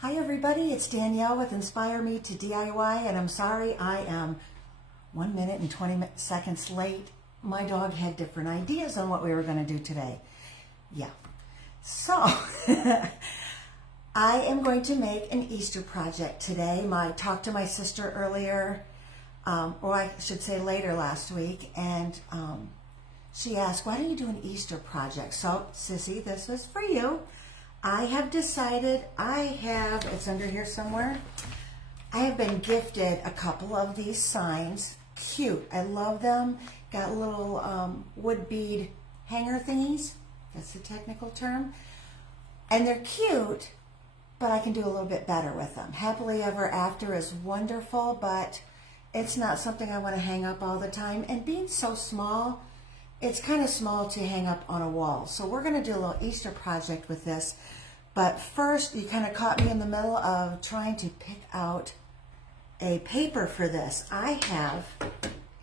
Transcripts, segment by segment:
Hi everybody, it's Danielle with Inspire Me to DIY, and I'm sorry I am 1 minute and 20 seconds late. My dog had different ideas on what we were going to do today. Yeah. So, I am going to make an Easter project today. I talked to my sister earlier, or I should say later last week, and she asked, why don't you do an Easter project? So, Sissy, this was for you. I have decided it's under here somewhere. I have been gifted a couple of these signs. Cute. I love them. Got little wood bead hanger thingies. That's the technical term. And they're cute, but I can do a little bit better with them. Happily Ever After is wonderful, but it's not something I want to hang up all the time. And being so small, it's kind of small to hang up on a wall. So we're going to do a little Easter project with this. But first, you kind of caught me in the middle of trying to pick out a paper for this. I have,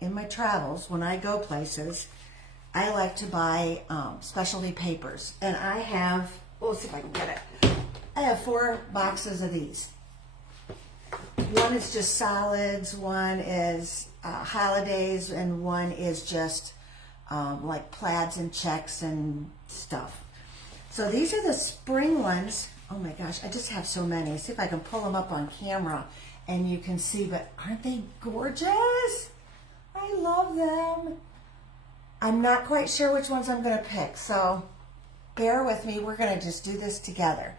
in my travels, when I go places, I like to buy specialty papers. And I have, let's see if I can get it. I have 4 boxes of these. One is just solids, one is holidays, and one is just like plaids and checks and stuff. So these are the spring ones. Oh my gosh, I just have so many. See if I can pull them up on camera and you can see, but aren't they gorgeous? I love them. I'm not quite sure which ones I'm going to pick, so bear with me. We're going to just do this together.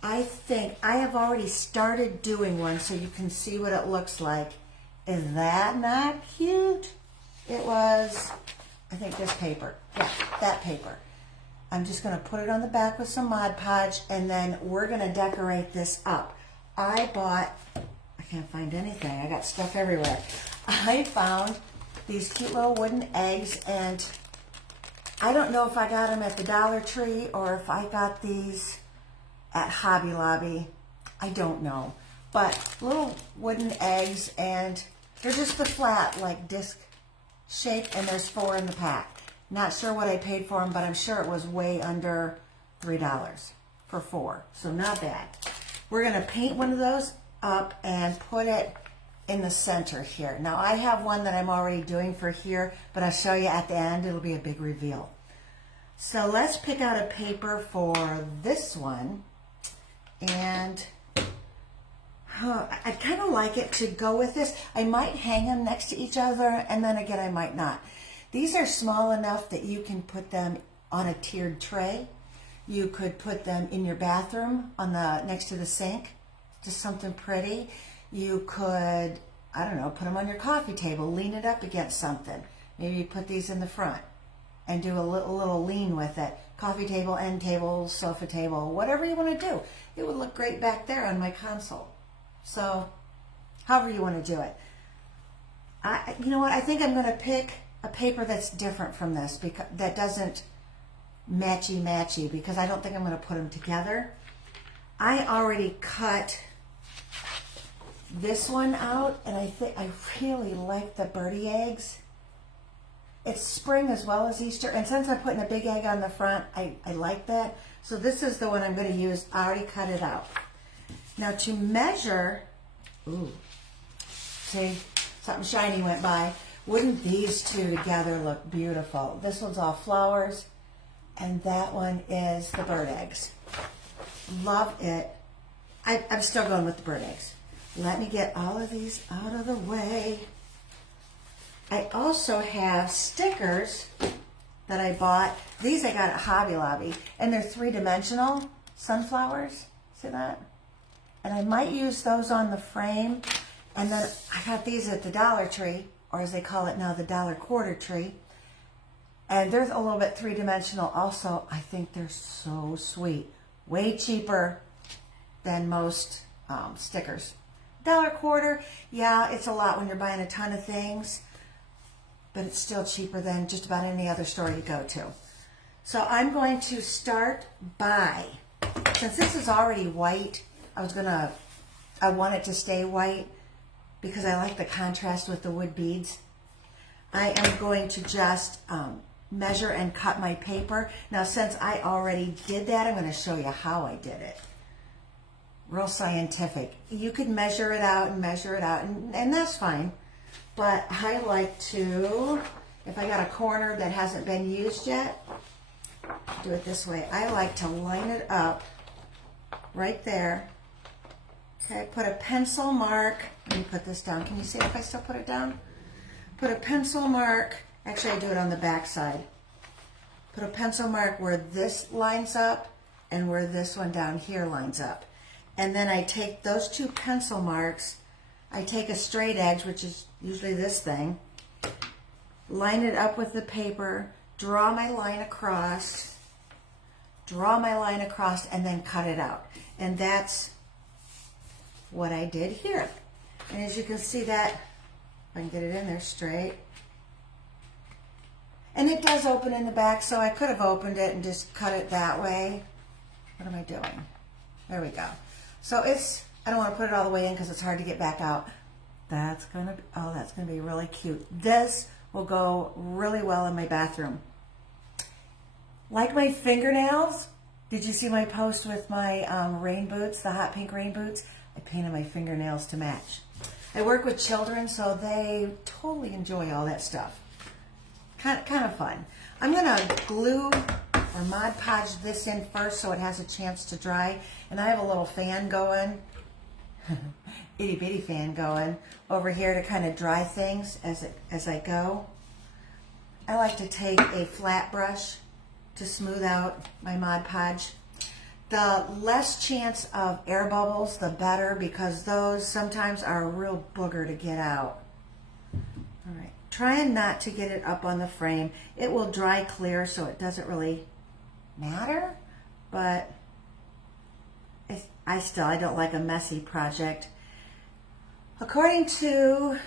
I think I have already started doing one so you can see what it looks like. Is that not cute? It was, I think, this paper. Yeah, that paper. I'm just going to put it on the back with some Mod Podge, and then we're going to decorate this up. I can't find anything. I got stuff everywhere. I found these cute little wooden eggs, and I don't know if I got them at the Dollar Tree or if I got these at Hobby Lobby. I don't know. But little wooden eggs, and they're just the flat, like disc shape, and there's 4 in the pack. Not sure what I paid for them, but I'm sure it was way under $3 for 4. So not bad. We're going to paint one of those up and put it in the center here. Now I have one that I'm already doing for here, but I'll show you at the end. It'll be a big reveal. So let's pick out a paper for this one. And I kind of like it to go with this. I might hang them next to each other, and then again I might not. These are small enough that you can put them on a tiered tray. You could put them in your bathroom on the next to the sink, just something pretty. You could, I don't know, put them on your coffee table, lean it up against something. Maybe you put these in the front and do a little lean with it. Coffee table, end table, sofa table, whatever you want to do. It would look great back there on my console. So, however you want to do it. You know what, I think I'm going to pick a paper that's different from this, because that doesn't matchy because I don't think I'm going to put them together. I already cut this one out, and I think I really like the birdie eggs. It's spring as well as Easter, and since I'm putting a big egg on the front, I like that. So this is the one I'm going to use. I already cut it out. Now to measure, ooh, see, something shiny went by. Wouldn't these two together look beautiful? This one's all flowers, and that one is the bird eggs. Love it. I'm still going with the bird eggs. Let me get all of these out of the way. I also have stickers that I bought. These I got at Hobby Lobby, and they're 3-dimensional sunflowers. See that? And I might use those on the frame. And then I got these at the Dollar Tree, or as they call it now, the $1 quarter tree. And they're a little bit 3-dimensional also. I think they're so sweet. Way cheaper than most stickers. $1 quarter, yeah, it's a lot when you're buying a ton of things, but it's still cheaper than just about any other store you go to. So I'm going to start by, since this is already white, I want it to stay white, because I like the contrast with the wood beads. I am going to just measure and cut my paper. Now, since I already did that, I'm going to show you how I did it. real scientific. You could measure it out and measure it out, and that's fine. But I like to, if I got a corner that hasn't been used yet, do it this way. I like to line it up right there. Okay, put a pencil mark. Let me put this down. Can you see if I still put it down? Put a pencil mark. Actually, I do it on the back side. Put a pencil mark where this lines up and where this one down here lines up. And then I take those two pencil marks, I take a straight edge, which is usually this thing, line it up with the paper, draw my line across, and then cut it out. And that's what I did here. And as you can see that, if I can get it in there straight. And it does open in the back, so I could have opened it and just cut it that way. What am I doing? There we go. So it's, I don't want to put it all the way in because it's hard to get back out. That's gonna be really cute. This will go really well in my bathroom. Like my fingernails, did you see my post with my rain boots, the hot pink rain boots? I painted my fingernails to match. I work with children, so they totally enjoy all that stuff. Kind of fun. I'm gonna glue or Mod Podge this in first so it has a chance to dry. And I have a little fan going, itty bitty fan going over here to kind of dry things as I go. I like to take a flat brush to smooth out my Mod Podge. The less chance of air bubbles, the better, because those sometimes are a real booger to get out. All right, trying not to get it up on the frame. It will dry clear, so it doesn't really matter, but I don't like a messy project. According to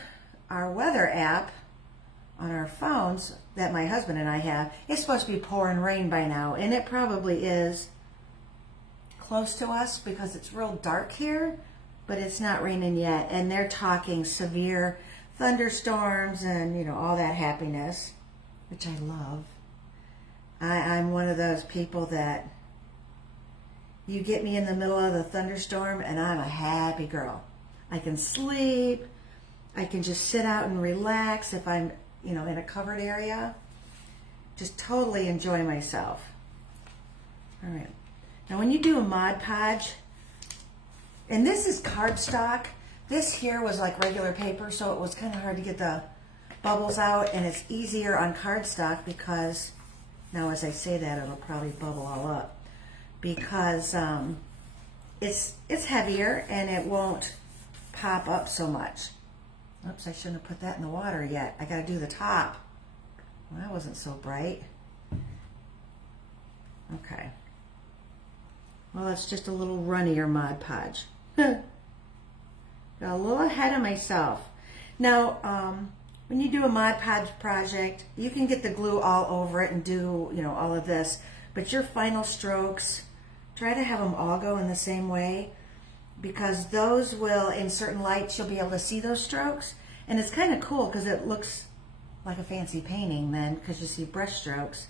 our weather app on our phones that my husband and I have, it's supposed to be pouring rain by now, and it probably is close to us because it's real dark here, but it's not raining yet, and they're talking severe thunderstorms and, you know, all that happiness, which I love. I'm one of those people that you get me in the middle of the thunderstorm and I'm a happy girl. I can sleep. I can just sit out and relax if I'm, you know, in a covered area. Just totally enjoy myself. All right. Now when you do a Mod Podge, and this is cardstock. This here was like regular paper, so it was kind of hard to get the bubbles out, and it's easier on cardstock because, now as I say that, it'll probably bubble all up, because it's heavier and it won't pop up so much. Oops, I shouldn't have put that in the water yet. I got to do the top. Well, that wasn't so bright. Okay. Well, it's just a little runnier Mod Podge. Got a little ahead of myself. Now, when you do a Mod Podge project, you can get the glue all over it and do, you know, all of this, but your final strokes, try to have them all go in the same way, because those will, in certain lights, you'll be able to see those strokes, and it's kind of cool because it looks like a fancy painting then, because you see brush strokes,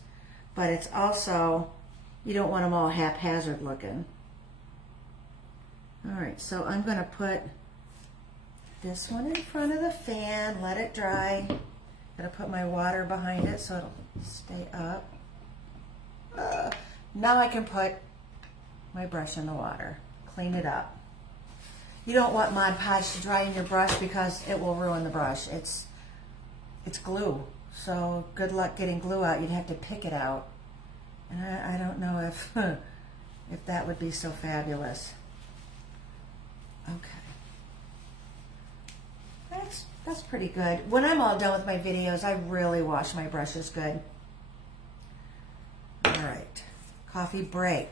but it's also, you don't want them all haphazard looking. All right, so I'm going to put this one in front of the fan, let it dry. Gotta put my water behind it so it'll stay up. Now I can put my brush in the water, clean it up. You don't want Mod Podge to dry in your brush because it will ruin the brush. It's glue, so good luck getting glue out. You'd have to pick it out, and I don't know if if that would be so fabulous. Okay. That's pretty good. When I'm all done with my videos, I really wash my brushes good. All right, coffee break.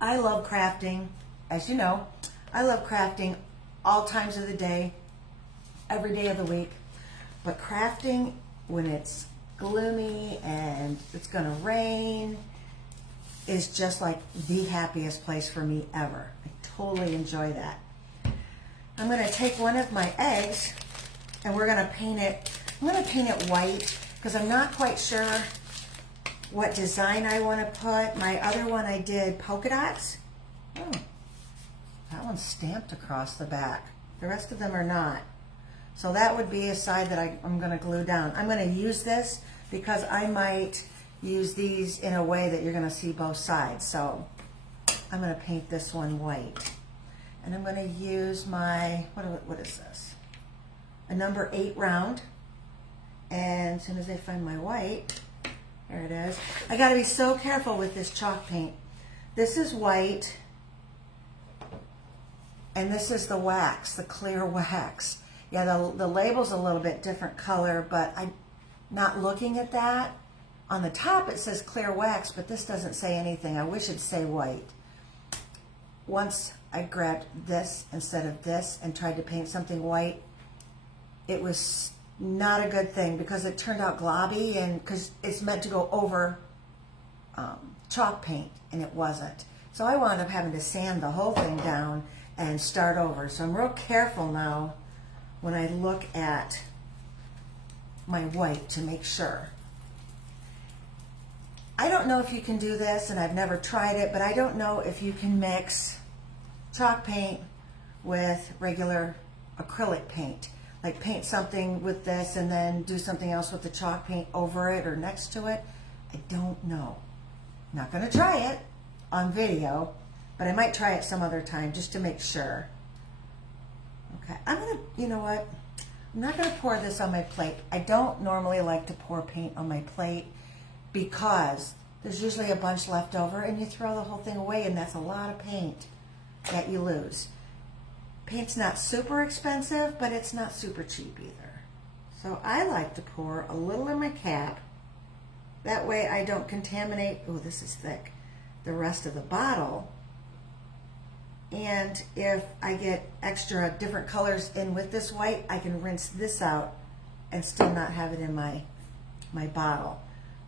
I love crafting. As you know, I love crafting all times of the day, every day of the week. But crafting when it's gloomy and it's gonna rain is just like the happiest place for me ever. I totally enjoy that. I'm gonna take one of my eggs and we're gonna paint it. I'm gonna paint it white because I'm not quite sure what design I want to put. My other one I did polka dots. Oh, that one's stamped across the back. The rest of them are not. So that would be a side that I'm going to glue down. I'm going to use this because I might use these in a way that you're going to see both sides. So I'm going to paint this one white. And I'm going to use my, what is this? A number 8 round. And as soon as I find my white, there it is. I got to be so careful with this chalk paint. This is white. And this is the wax, the clear wax. Yeah, the label's a little bit different color, but I'm not looking at that. On the top it says clear wax, but this doesn't say anything. I wish it'd say white. Once I grabbed this instead of this and tried to paint something white, it was not a good thing because it turned out globby, and because it's meant to go over chalk paint, and it wasn't. So I wound up having to sand the whole thing down and start over. So I'm real careful now when I look at my white to make sure. I don't know if you can do this, and I've never tried it, but I don't know if you can mix chalk paint with regular acrylic paint. Like paint something with this and then do something else with the chalk paint over it or next to it. I don't know. I'm not going to try it on video, but I might try it some other time just to make sure. Okay, I'm going to, you know what? I'm not going to pour this on my plate. I don't normally like to pour paint on my plate because there's usually a bunch left over and you throw the whole thing away, and that's a lot of paint that you lose. Paint's not super expensive, but it's not super cheap either. So I like to pour a little in my cap. That way I don't contaminate, oh, this is thick, the rest of the bottle. And if I get extra different colors in with this white, I can rinse this out and still not have it in my bottle.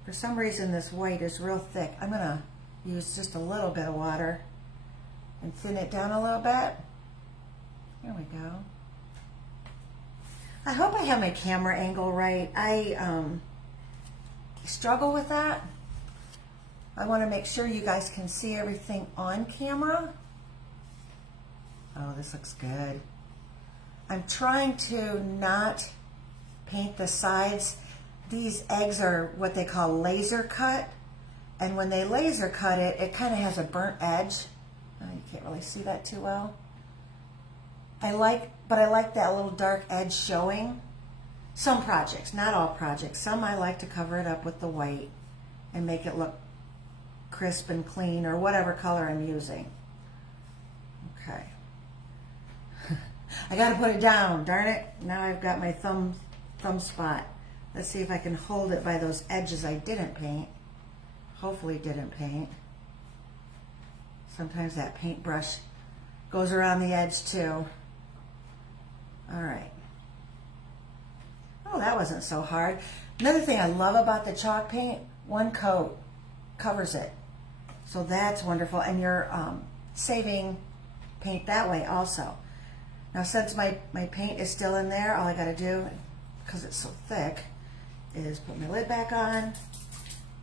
For some reason this white is real thick. I'm gonna use just a little bit of water and thin it down a little bit. There we go. I hope I have my camera angle right. I struggle with that. I want to make sure you guys can see everything on camera. Oh, this looks good. I'm trying to not paint the sides. These eggs are what they call laser cut. And when they laser cut it, it kind of has a burnt edge. Oh, you can't really see that too well. I like that little dark edge showing. Some projects, not all projects. Some I like to cover it up with the white and make it look crisp and clean, or whatever color I'm using. Okay. I gotta put it down, darn it. Now I've got my thumb spot. Let's see if I can hold it by those edges I didn't paint. Hopefully didn't paint. Sometimes that paintbrush goes around the edge too. All right. Oh, that wasn't so hard. Another thing I love about the chalk paint, one coat covers it. So that's wonderful. And you're saving paint that way also. Now since my paint is still in there, all I gotta do, because it's so thick, is put my lid back on,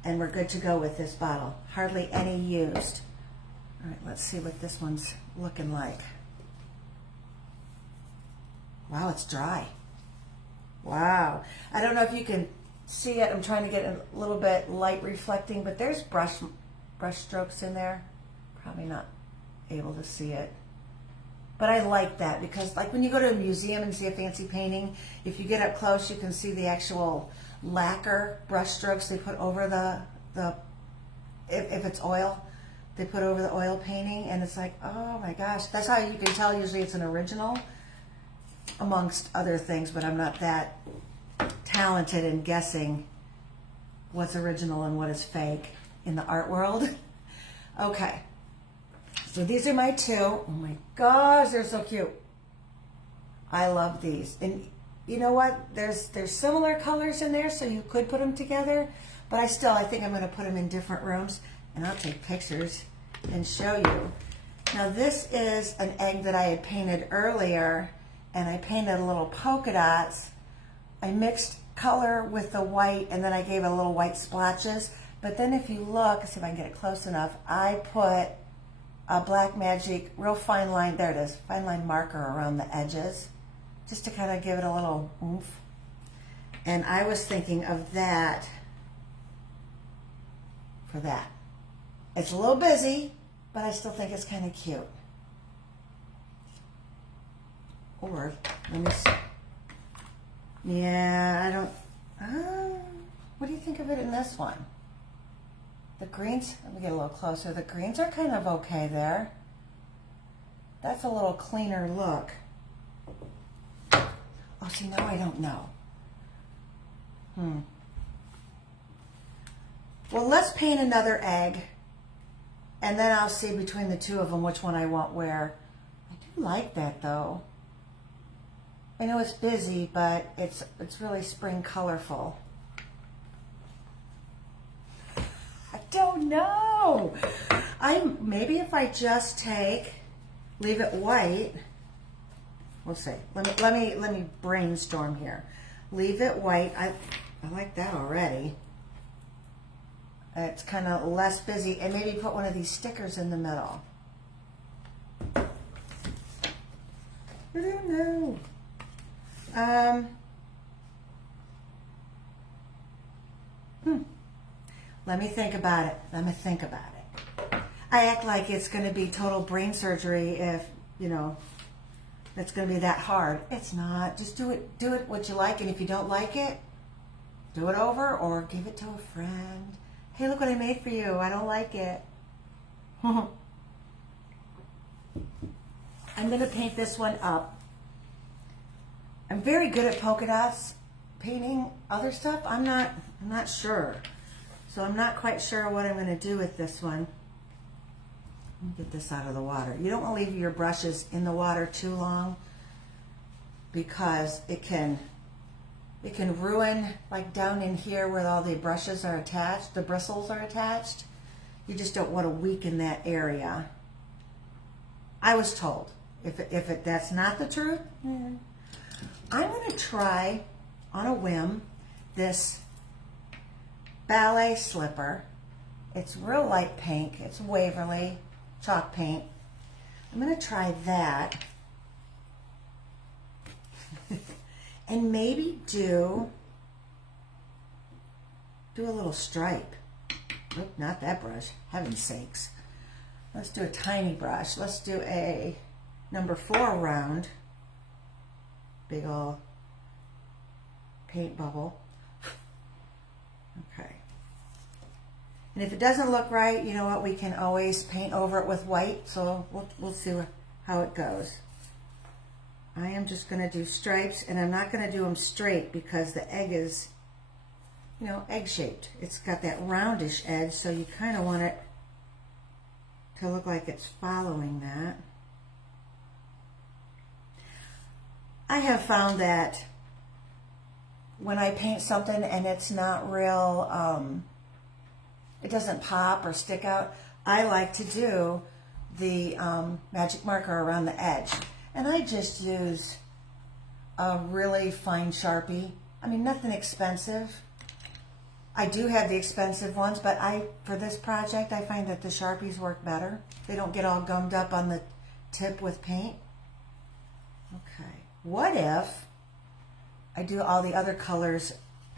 and we're good to go with this bottle. Hardly any used. All right, let's see what this one's looking like. Wow, it's dry. Wow. I don't know if you can see it. I'm trying to get a little bit light reflecting, but there's brush strokes in there. Probably not able to see it. But I like that because like when you go to a museum and see a fancy painting, if you get up close, you can see the actual lacquer brush strokes they put over if it's oil, they put over the oil painting, and it's like, oh my gosh. That's how you can tell usually it's an original, amongst other things, but I'm not that talented in guessing what's original and what is fake in the art world. Okay, so these are my two. Oh my gosh, they're so cute. I love these. And you know what? There's similar colors in there, so you could put them together, but I think I'm going to put them in different rooms, and I'll take pictures and show you. Now this is an egg that I had painted earlier, and I painted little polka dots. I mixed color with the white, and then I gave it little white splotches But then if you look, let's see if I can get it close enough, I put a Black Magic real fine line, there it is, fine line marker around the edges, just to kind of give it a little oomph. And I was thinking of that for that. It's a little busy, but I still think it's kind of cute. Or, let me see. Yeah, I don't, what do you think of it in this one? The greens, let me get a little closer. The greens are kind of okay there. That's a little cleaner look. Oh, see, now I don't know. Well, let's paint another egg, and then I'll see between the two of them which one I want where. I do like that, though. I know it's busy, but it's really spring colorful. I don't know. Maybe if I just leave it white. We'll see. Let me brainstorm here. Leave it white. I like that already. It's kind of less busy, and maybe put one of these stickers in the middle. I don't know. Let me think about it. I act like it's going to be total brain surgery if, it's going to be that hard. It's not. Just do it what you like, and if you don't like it, do it over or give it to a friend. Hey, look what I made for you. I don't like it. I'm going to paint this one up. I'm very good at polka dots. Painting other stuff, I'm not sure. So I'm not quite sure what I'm going to do with this one. Let me get this out of the water. You don't want to leave your brushes in the water too long because it can ruin, like down in here where all the brushes are attached, the bristles are attached. You just don't want to weaken that area. I was told. If that's not the truth, I'm going to try on a whim this ballet slipper. It's real light pink. It's Waverly chalk paint. I'm going to try that. And maybe do a little stripe. Nope, not that brush. Heaven's sakes. Let's do a tiny brush. Let's do a number 4 round. Big ol' paint bubble. Okay. And if it doesn't look right, you know what? We can always paint over it with white. So we'll see how it goes. I am just going to do stripes, and I'm not going to do them straight because the egg is, egg-shaped. It's got that roundish edge, so you kind of want it to look like it's following that. I have found that when I paint something and it's not real, it doesn't pop or stick out, I like to do the magic marker around the edge. And I just use a really fine Sharpie. I mean, nothing expensive. I do have the expensive ones, but for this project, I find that the Sharpies work better. They don't get all gummed up on the tip with paint. Okay. What if I do all the other colors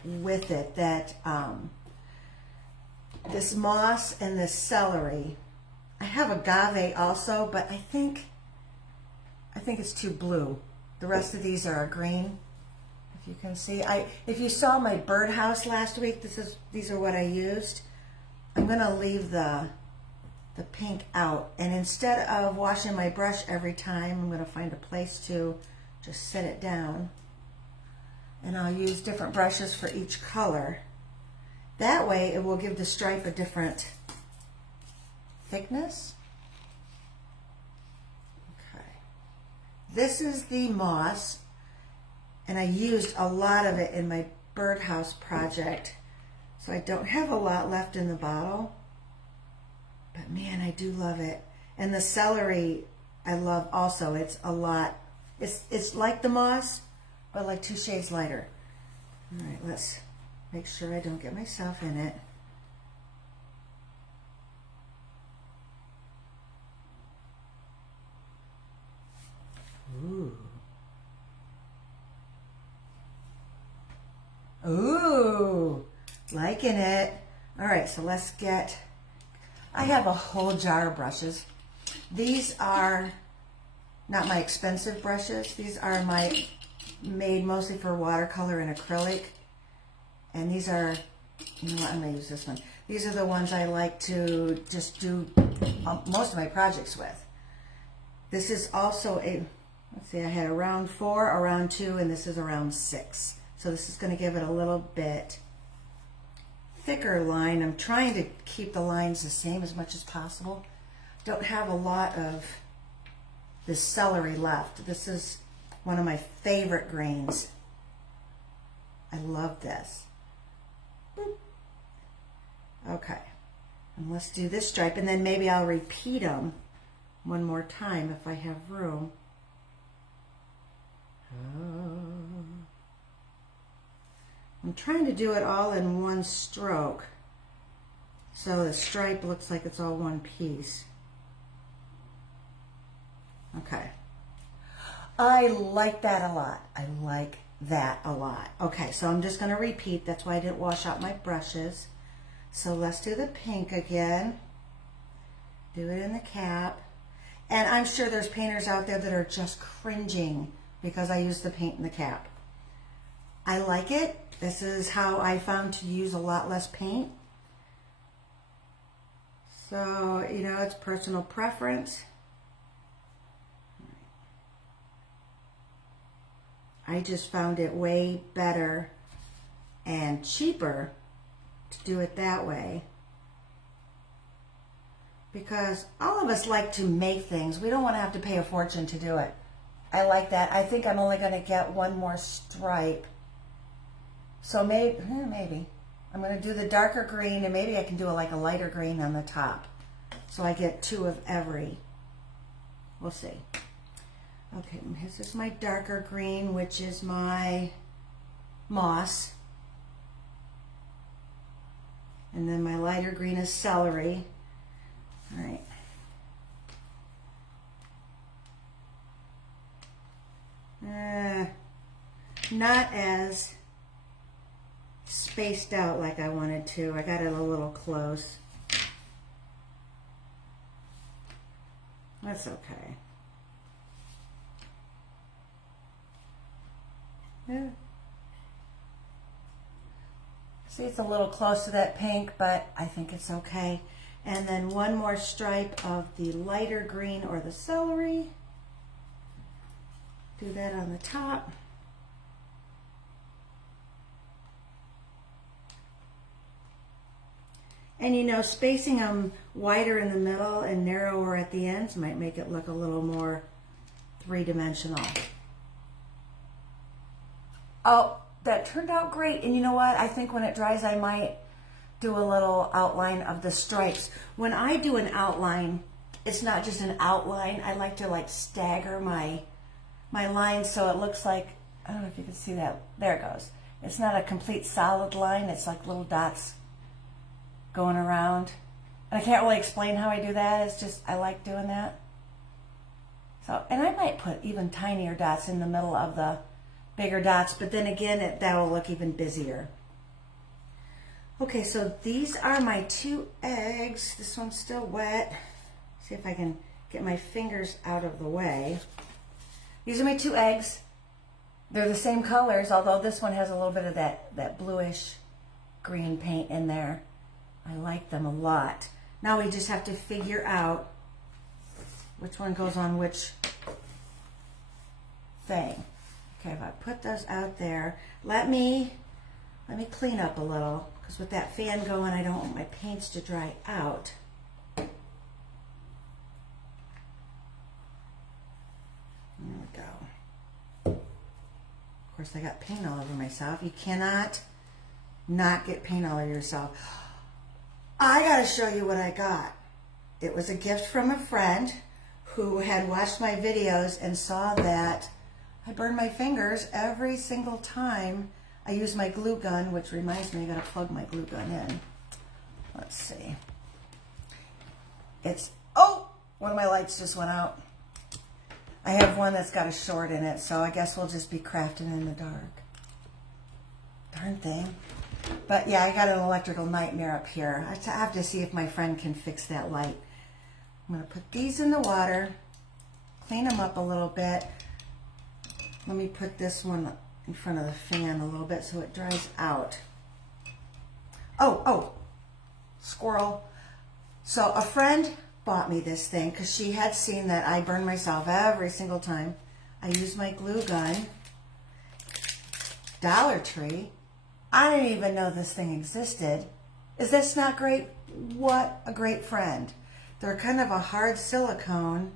with it? That this moss and this celery. I have agave also, but I think it's too blue. The rest of these are a green. If you can see, if you saw my birdhouse last week, these are what I used. I'm going to leave the pink out, and instead of washing my brush every time, I'm going to find a place to just set it down, and I'll use different brushes for each color. That way, it will give the stripe a different thickness. This is the moss, and I used a lot of it in my birdhouse project, so I don't have a lot left in the bottle, but man, I do love it. And the celery I love also. It's a lot. It's like the moss, but like 2 shades lighter. All right, let's make sure I don't get myself in it. liking it. All right, so let's get, I have a whole jar of brushes. These are not my expensive brushes. These are my made mostly for watercolor and acrylic. And these are, you know what, I'm going to use this one. These are the ones I like to just do most of my projects with. This is also a, let's see, I had a round 4, a round 2, and this is a round 6. So this is going to give it a little bit thicker line. I'm trying to keep the lines the same as much as possible. Don't have a lot of this celery left. This is one of my favorite grains. I love this. Boop. Okay, and let's do this stripe, and then maybe I'll repeat them one more time if I have room. I'm trying to do it all in one stroke so the stripe looks like it's all one piece. Okay. I like that a lot. I like that a lot. Okay, so I'm just going to repeat. That's why I didn't wash out my brushes. So let's do the pink again. Do it in the cap. And I'm sure there's painters out there that are just cringing because I use the paint in the cap. I like it. This is how I found to use a lot less paint. So, you know, it's personal preference. I just found it way better and cheaper to do it that way. Because all of us like to make things. We don't want to have to pay a fortune to do it. I like that. I think I'm only going to get one more stripe. So maybe I'm going to do the darker green, and maybe I can do like a lighter green on the top. So I get 2 of every. We'll see. Okay, this is my darker green, which is my moss. And then my lighter green is celery. All right. Not as spaced out like I wanted to. I got it a little close. That's okay. Yeah. See, it's a little close to that pink, but I think it's okay. And then one more stripe of the lighter green or the celery. Do that on the top. And you know, spacing them wider in the middle and narrower at the ends might make it look a little more three-dimensional. Oh, that turned out great. And you know what? I think when it dries, I might do a little outline of the stripes. When I do an outline, it's not just an outline. I like to like stagger my lines so it looks like, I don't know if you can see that. There it goes. It's not a complete solid line. It's like little dots going around. And I can't really explain how I do that. It's just, I like doing that. So, and I might put even tinier dots in the middle of the bigger dots, but then again, that'll look even busier. Okay, so these are my 2 eggs. This one's still wet. See if I can get my fingers out of the way. These are my 2 eggs. They're the same colors, although this one has a little bit of that bluish green paint in there. I like them a lot. Now we just have to figure out which one goes on which thing. Okay, if I put those out there, let me clean up a little, because with that fan going, I don't want my paints to dry out. There we go. Of course, I got paint all over myself. You cannot not get paint all over yourself. I gotta show you what I got. It was a gift from a friend who had watched my videos and saw that I burn my fingers every single time I use my glue gun, which reminds me I gotta plug my glue gun in. Let's see. It's, oh, one of my lights just went out. I have one that's got a short in it, so I guess we'll just be crafting in the dark. Darn thing. But yeah, I got an electrical nightmare up here. I have to see if my friend can fix that light. I'm going to put these in the water, clean them up a little bit. Let me put this one in front of the fan a little bit so it dries out. Oh, squirrel. So a friend bought me this thing because she had seen that I burn myself every single time I use my glue gun. Dollar Tree. I didn't even know this thing existed. Is this not great? What a great friend. They're kind of a hard silicone,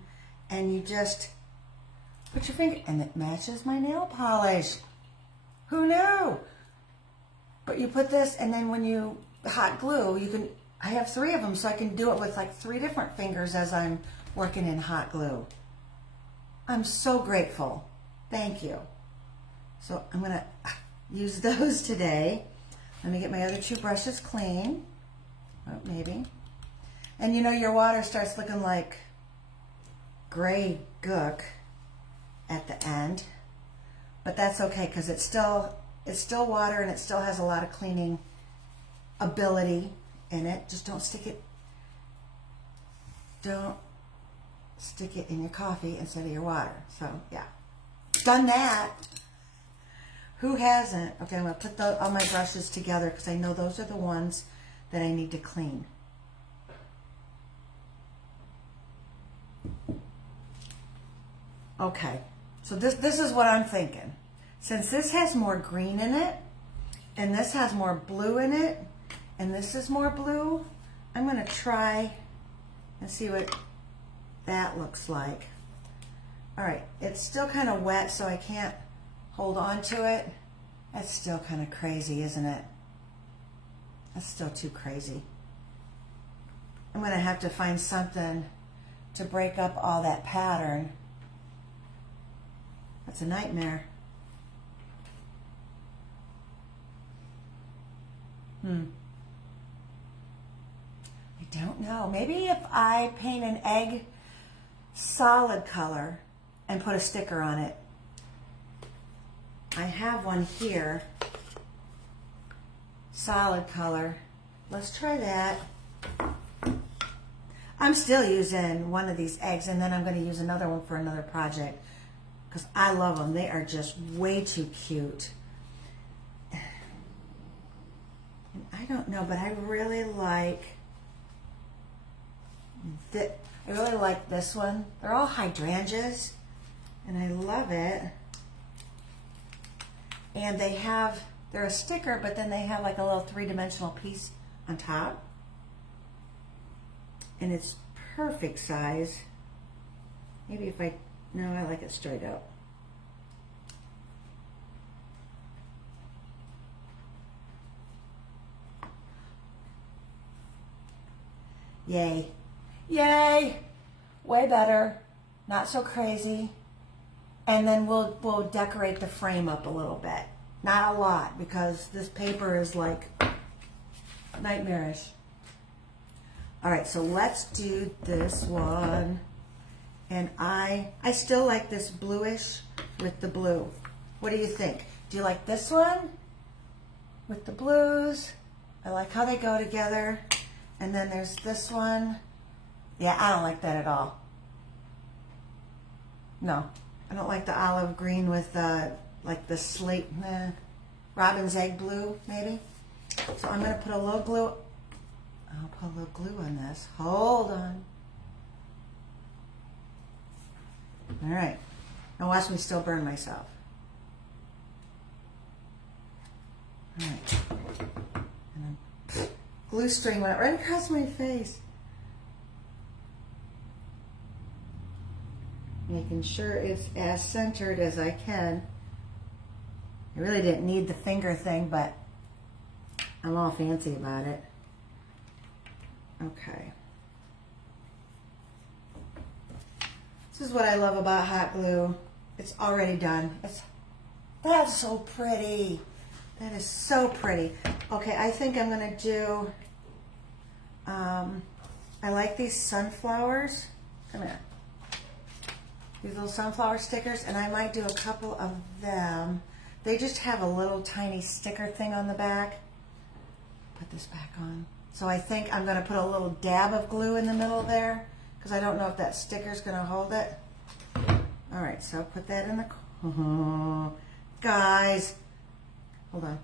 and you just put your finger, and it matches my nail polish. Who knew? But you put this, and then when you hot glue, you can, I have 3 of them, so I can do it with like 3 different fingers as I'm working in hot glue. I'm so grateful. Thank you. So I'm going to use those today. Let me get my other 2 brushes clean. Oh, maybe. And you know, your water starts looking like gray gook at the end, but that's okay because it's still water and it still has a lot of cleaning ability in it. Just don't stick it in your coffee instead of your water. So yeah, done that. Who hasn't? Okay, I'm going to put all my brushes together because I know those are the ones that I need to clean. Okay, so this is what I'm thinking. Since this has more green in it, and this has more blue in it, and this is more blue, I'm going to try and see what that looks like. All right, it's still kind of wet, so I can't hold on to it. That's still kind of crazy, isn't it? That's still too crazy. I'm going to have to find something to break up all that pattern. That's a nightmare. I don't know. Maybe if I paint an egg solid color and put a sticker on it. I have one here. Solid color. Let's try that. I'm still using one of these eggs, and then I'm going to use another one for another project because I love them. They are just way too cute. And I don't know, but I really like this one. They're all hydrangeas, and I love it. And they're a sticker, but then they have like a little 3-dimensional piece on top. And it's perfect size. Maybe no, I like it straight up. Yay. Yay! Way better. Not so crazy. And then we'll decorate the frame up a little bit. Not a lot, because this paper is like nightmarish. All right, so let's do this one. And I still like this bluish with the blue. What do you think? Do you like this one with the blues? I like how they go together. And then there's this one. Yeah, I don't like that at all. No, I don't like the olive green with like the slate, robin's egg blue, maybe. So I'm going to put a little glue. I'll put a little glue on this. Hold on. All right. Now watch me still burn myself. All right. And then glue string went right across my face. Making sure it's as centered as I can. I really didn't need the finger thing, but I'm all fancy about it. Okay. This is what I love about hot glue. It's already done. That's so pretty. That is so pretty. Okay, I think I'm gonna do, I like these sunflowers. Come here. These little sunflower stickers, and I might do a couple of them. They just have a little tiny sticker thing on the back. put this back on. So I think I'm going to put a little dab of glue in the middle there because I don't know if that sticker's going to hold it. All right, so put that in the, guys, hold on.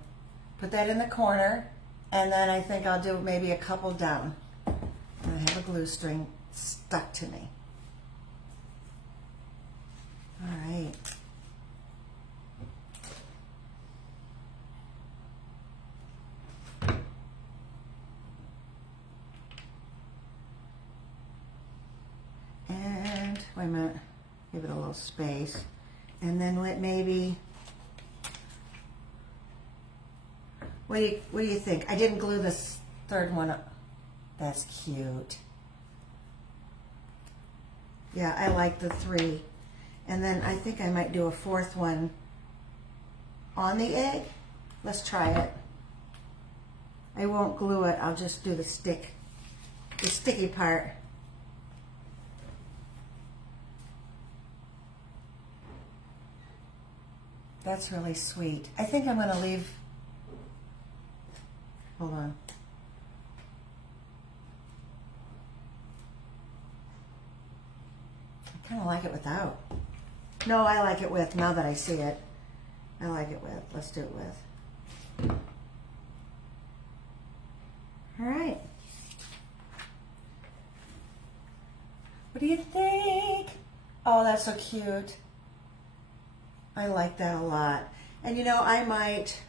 Put that in the corner, and then I think I'll do maybe a couple down. And I have a glue string stuck to me. All right. And wait a minute, give it a little space. And then let maybe, what do you think? I didn't glue this third one up. That's cute. Yeah, I like the 3. And then I think I might do a 4th one on the egg. Let's try it. I won't glue it, I'll just do the sticky part. That's really sweet. I think I'm going to leave, hold on. I kind of like it without. No, I like it with, now that I see it. I like it with. Let's do it with. All right. What do you think? Oh, that's so cute. I like that a lot. And you know, I might,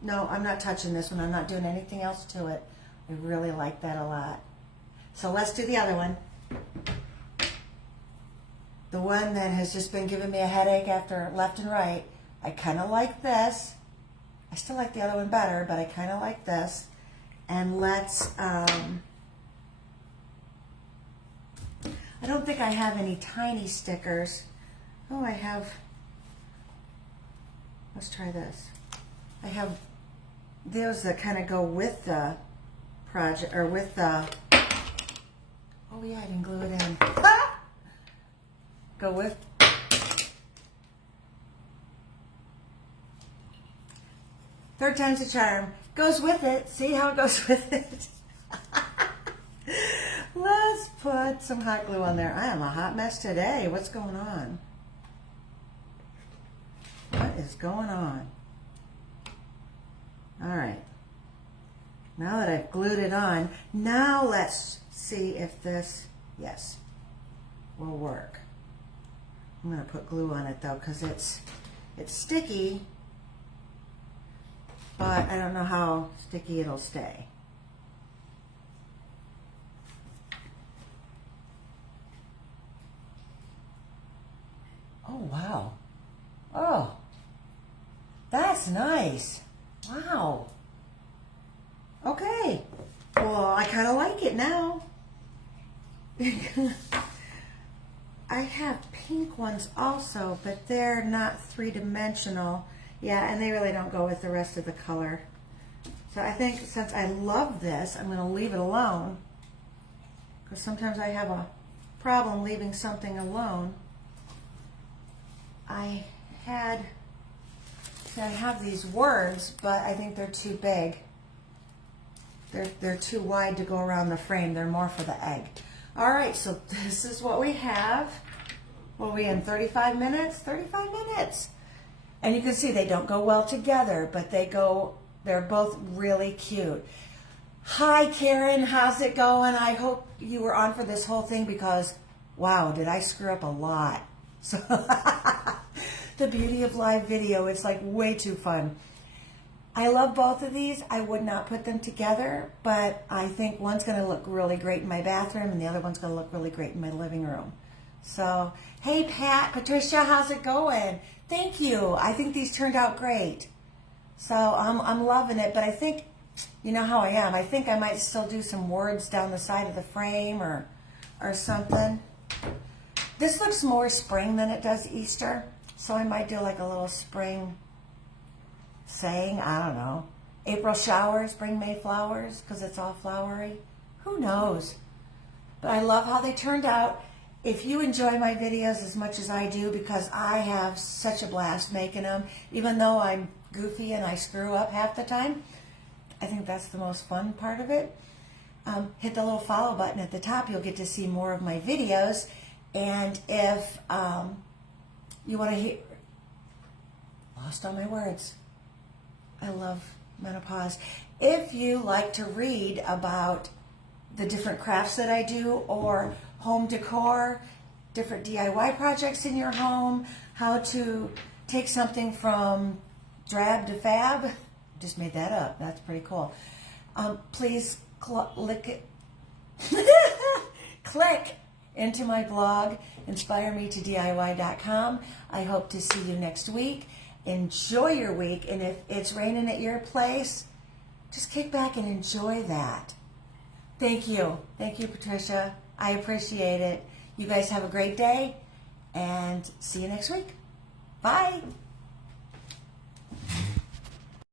no, I'm not touching this one. I'm not doing anything else to it. I really like that a lot. So let's do the other one. The one that has just been giving me a headache after left and right. I kind of like this. I still like the other one better, but I kind of like this. And let's, I don't think I have any tiny stickers. Oh, I have, let's try this. I have those that kind of go with the project, or with the, oh yeah, I didn't glue it in. Ah! Go with, third time's a charm. Goes with it. See how it goes with it? Let's put some hot glue on there. I am a hot mess today. What's going on? What is going on? All right. Now that I've glued it on, now let's see if this, yes, will work. I'm going to put glue on it though because it's sticky, but I don't know how sticky it'll stay. Oh, wow. Oh, that's nice. Wow. Okay. Well, I kind of like it now. I have pink ones also, but they're not 3-dimensional. Yeah, and they really don't go with the rest of the color. So I think since I love this, I'm going to leave it alone. Because sometimes I have a problem leaving something alone. I have these words, but I think they're too big. They're too wide to go around the frame. They're more for the egg. All right, so this is what we have. What are we in, 35 minutes? 35 minutes. And you can see they don't go well together, but they're both really cute. Hi, Karen, how's it going? I hope you were on for this whole thing because, wow, did I screw up a lot. So the beauty of live video, it's like way too fun. I love both of these. I would not put them together, but I think one's going to look really great in my bathroom and the other one's going to look really great in my living room. So, hey Pat, Patricia, how's it going? Thank you. I think these turned out great. So I'm loving it, but I think, you know how I am. I think I might still do some words down the side of the frame or something. This looks more spring than it does Easter, so I might do like a little spring saying, I don't know, April showers bring May flowers because it's all flowery. Who knows? But I love how they turned out. If you enjoy my videos as much as I do, because I have such a blast making them, even though I'm goofy and I screw up half the time, I think that's the most fun part of it. Hit the little follow button at the top. You'll get to see more of my videos. And if you want to hear, lost all my words. I love menopause. If you like to read about the different crafts that I do, or home decor, different DIY projects in your home, how to take something from drab to fab, just made that up. That's pretty cool. Please click into my blog, inspiremetodiy.com. I hope to see you next week. Enjoy your week, and if it's raining at your place, just kick back and enjoy that. Thank you. Thank you, Patricia. I appreciate it. You guys have a great day, and see you next week. Bye.